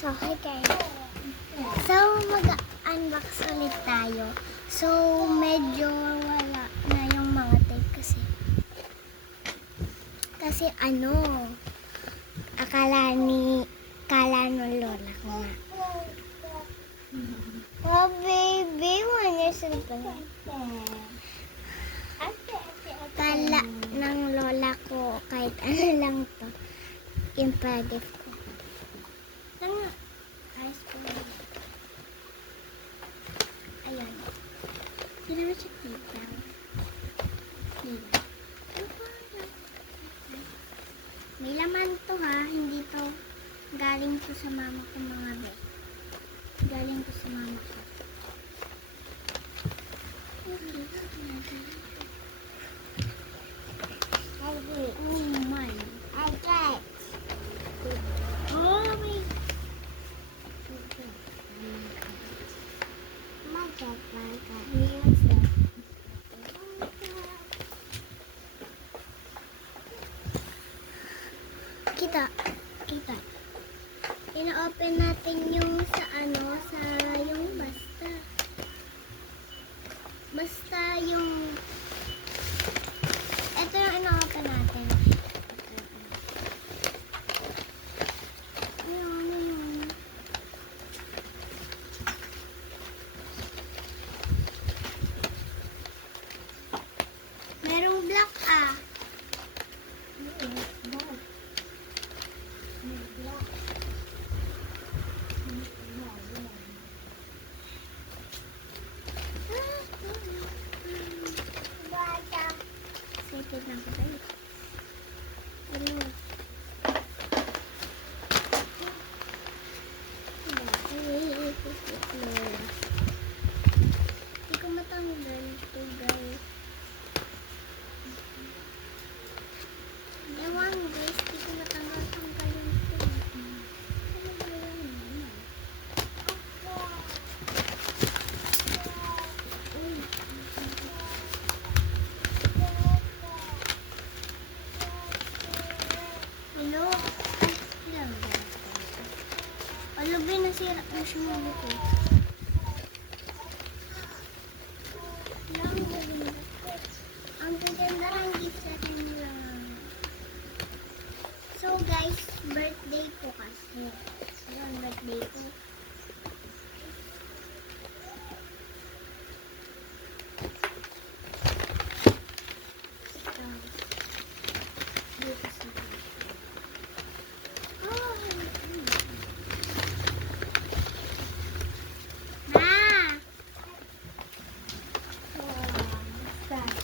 So, hi guys. So, mag-unbox ulit tayo. So, medyo wala na yung mga tape kasi akala ng lola ko nga. Oh, baby, one years old pa lang. Akala ng lola ko kahit ano lang to. Yung pa-gift ko. Ayos po. Ayan. Hindi naman siya tita. May laman to ha. Hindi to galing to sa mama ko mga be. Galing to sa mama ko. Oh my. I got. Oh my. Kita. Ina-open natin yung sa yung basta yung ito yung ina-open natin. Merong black Excited lang ko tayo. Hindi ko matanggal ito guys. Ewan guys, hindi ko matanggal ito. Ano ba yan? Hello? Hello, nasira na siya mga buko. Ang gaganda ng gift sa kanila. So guys, birthday ko kasi. Ayan, birthday ko.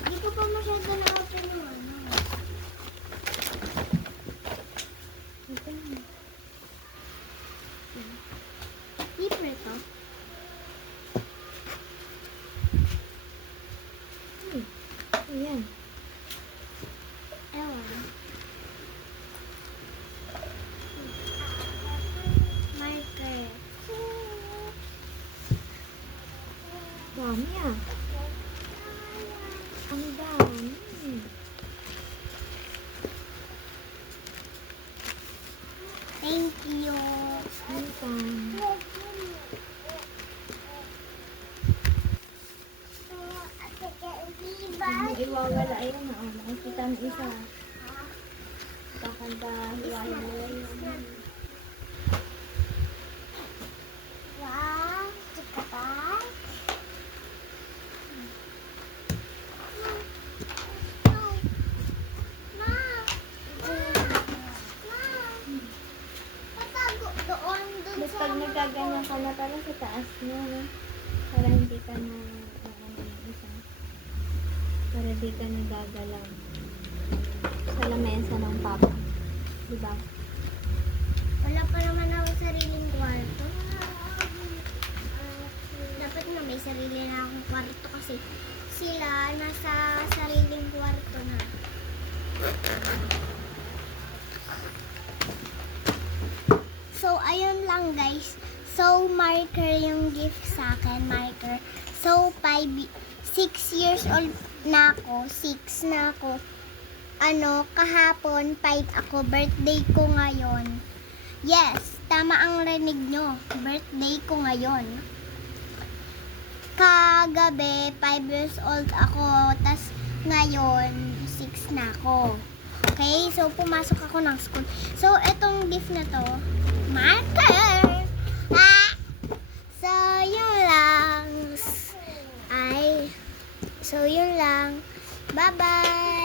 Hindi ko pa masyado na-open yung Libre to. Ayan. Ewan. Marker. Dami ah. Ang dami. Thank you. Welcome. Hindi iwawala. Ayan na. Oh, makikita mo isa. Kakanda. Hiwayan mo yun. Wow. Tsaka pa. Tapos pag nagkaganyan ka na pala sa taas mo, no? Para hindi ka na isa. Para hindi ka nagagalaw. Sa lamesa ng papa. Diba? Wala pa naman ako sariling kwarto. Dapat na may sarili na akong kwarto kasi sila nasa sariling kwarto na. So, ayun lang guys. So, marker yung gift sa akin. Marker. So, 6 years old na ako. 6 na ako. Kahapon, 5 ako. Birthday ko ngayon. Yes, tama ang rinig nyo. Birthday ko ngayon. Kagabi, 5 years old ako. Tas ngayon, 6 na ako. Okay? So, pumasok ako ng school. So, etong gift na to, marker! Ah! So, yun lang. So, yun lang. Bye-bye!